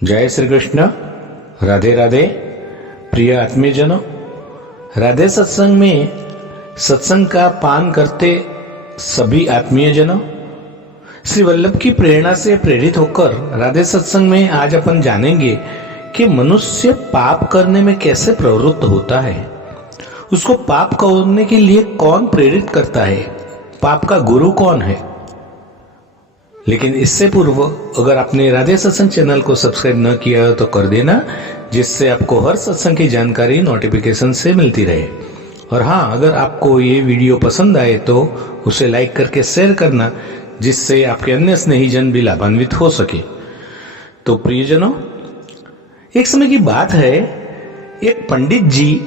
जय श्री कृष्ण। राधे राधे। प्रिय आत्मीयजनों, राधे सत्संग में सत्संग का पान करते सभी आत्मीयजनों, श्री वल्लभ की प्रेरणा से प्रेरित होकर राधे सत्संग में आज अपन जानेंगे कि मनुष्य पाप करने में कैसे प्रवृत्त होता है, उसको पाप करने के लिए कौन प्रेरित करता है, पाप का गुरु कौन है। लेकिन इससे पूर्व अगर आपने राधे सत्संग चैनल को सब्सक्राइब न किया हो तो कर देना, जिससे आपको हर सत्संग की जानकारी नोटिफिकेशन से मिलती रहे। और हाँ, अगर आपको ये वीडियो पसंद आए तो उसे लाइक करके शेयर करना, जिससे आपके अन्य स्नेहीजन भी लाभान्वित हो सके। तो प्रियजनों, एक समय की बात है, एक पंडित जी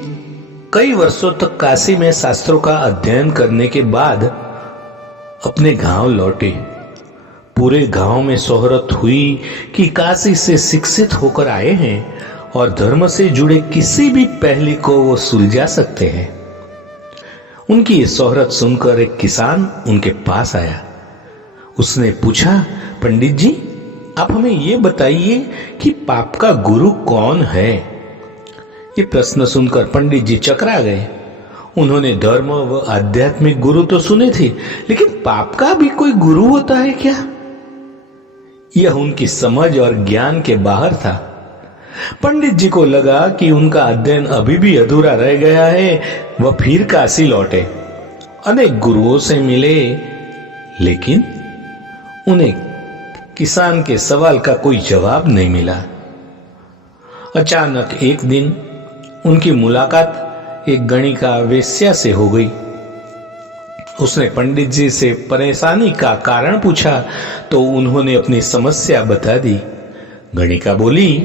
कई वर्षों तक काशी में शास्त्रों का अध्ययन करने के बाद अपने गांव लौटे। पूरे गांव में शोहरत हुई कि काशी से शिक्षित होकर आए हैं और धर्म से जुड़े किसी भी पहलू को वो सुलझा सकते हैं। उनकी ये शोहरत सुनकर एक किसान उनके पास आया। उसने पूछा, पंडित जी, आप हमें ये बताइए कि पाप का गुरु कौन है। ये प्रश्न सुनकर पंडित जी चकरा गए। उन्होंने धर्म व आध्यात्मिक गुरु तो सुने थे, लेकिन पाप का भी कोई गुरु होता है क्या? यह उनकी समझ और ज्ञान के बाहर था। पंडित जी को लगा कि उनका अध्ययन अभी भी अधूरा रह गया है। वह फिर काशी लौटे, अनेक गुरुओं से मिले, लेकिन उन्हें किसान के सवाल का कोई जवाब नहीं मिला। अचानक एक दिन उनकी मुलाकात एक गणिका वेश्या से हो गई। उसने पंडित जी से परेशानी का कारण पूछा तो उन्होंने अपनी समस्या बता दी। गणिका बोली,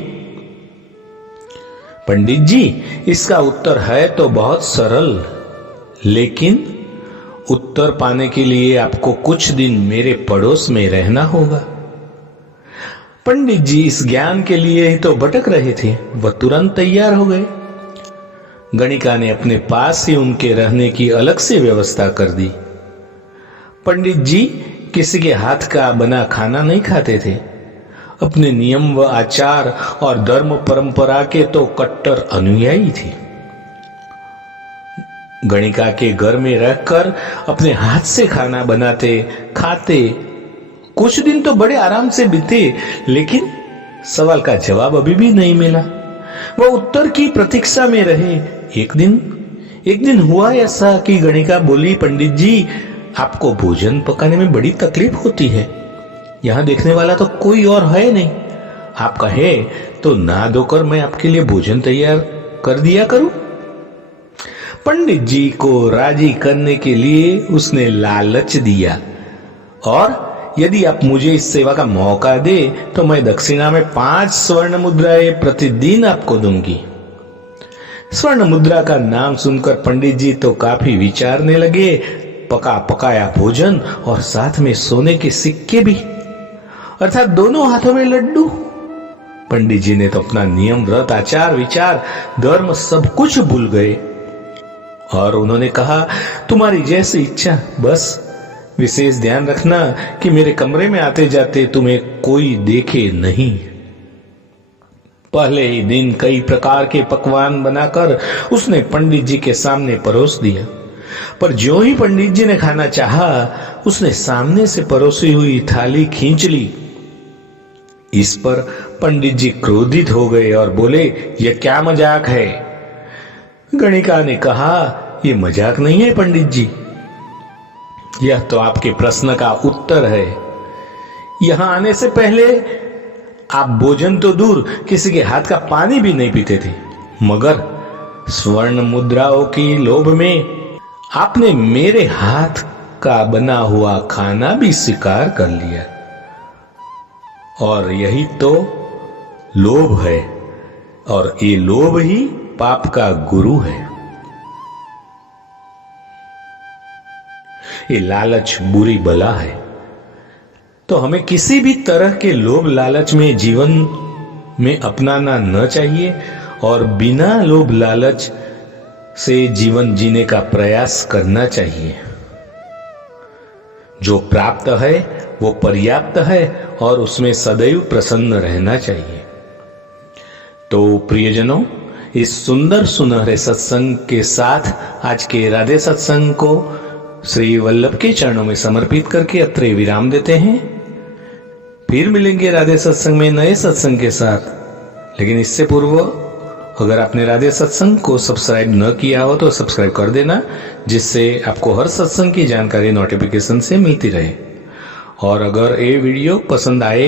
पंडित जी, इसका उत्तर है तो बहुत सरल, लेकिन उत्तर पाने के लिए आपको कुछ दिन मेरे पड़ोस में रहना होगा। पंडित जी इस ज्ञान के लिए ही तो भटक रहे थे। वह तुरंत तैयार हो गए। गणिका ने अपने पास ही उनके रहने की अलग से व्यवस्था कर दी। पंडित जी किसी के हाथ का बना खाना नहीं खाते थे। अपने नियम व आचार और धर्म परंपरा के तो कट्टर अनुयायी थे। गणिका के घर में रहकर अपने हाथ से खाना बनाते, खाते। कुछ दिन तो बड़े आराम से बीते, लेकिन सवाल का जवाब अभी भी नहीं मिला। वह उत्तर की प्रतीक्षा में रहे। एक दिन हुआ ऐसा कि गणिका बोली, पंडित जी, आपको भोजन पकाने में बड़ी तकलीफ होती है। यहां देखने वाला तो कोई और है नहीं। आप कहे तो नहा धोकर मैं आपके लिए भोजन तैयार कर दिया करूं। पंडित जी को राजी करने के लिए उसने लालच दिया, और यदि आप मुझे इस सेवा का मौका दे तो मैं दक्षिणा में 5 स्वर्ण मुद्राएं प्रतिदिन आपको दूंगी। स्वर्ण मुद्रा का नाम सुनकर पंडित जी तो काफी विचारने लगे। पका पकाया भोजन और साथ में सोने के सिक्के भी, अर्थात दोनों हाथों में लड्डू। पंडित जी ने तो अपना नियम, व्रत, आचार, विचार, धर्म सब कुछ भूल गए और उन्होंने कहा, तुम्हारी जैसी इच्छा, बस विशेष ध्यान रखना कि मेरे कमरे में आते जाते तुम्हें कोई देखे नहीं। पहले ही दिन कई प्रकार के पकवान बनाकर उसने पंडित जी के सामने परोस दिया। पर जो ही पंडित जी ने खाना चाहा, उसने सामने से परोसी हुई थाली खींच ली। इस पर पंडित जी क्रोधित हो गए और बोले, यह क्या मजाक है? गणिका ने कहा, यह मजाक नहीं है पंडित जी, यह तो आपके प्रश्न का उत्तर है। यहां आने से पहले आप भोजन तो दूर, किसी के हाथ का पानी भी नहीं पीते थे, मगर स्वर्ण मुद्राओं की लोभ में आपने मेरे हाथ का बना हुआ खाना भी स्वीकार कर लिया। और यही तो लोभ है, और ये लोभ ही पाप का गुरु है। ये लालच बुरी बला है। तो हमें किसी भी तरह के लोभ लालच में जीवन में अपनाना न चाहिए, और बिना लोभ लालच से जीवन जीने का प्रयास करना चाहिए। जो प्राप्त है वो पर्याप्त है और उसमें सदैव प्रसन्न रहना चाहिए। तो प्रियजनों, इस सुंदर सुनहरे सत्संग के साथ आज के राधे सत्संग को श्री वल्लभ के चरणों में समर्पित करके अत्रे विराम देते हैं। फिर मिलेंगे राधे सत्संग में नए सत्संग के साथ। लेकिन इससे पूर्व अगर आपने राधे सत्संग को सब्सक्राइब न किया हो तो सब्सक्राइब कर देना, जिससे आपको हर सत्संग की जानकारी नोटिफिकेशन से मिलती रहे। और अगर ये वीडियो पसंद आए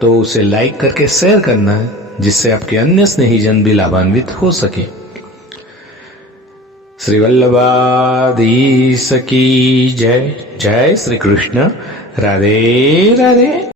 तो उसे लाइक करके शेयर करना, जिससे आपके अन्य स्नेहीजन भी लाभान्वित हो सके। श्री वल्लभाधीश की जय। जय श्री कृष्ण। राधे राधे।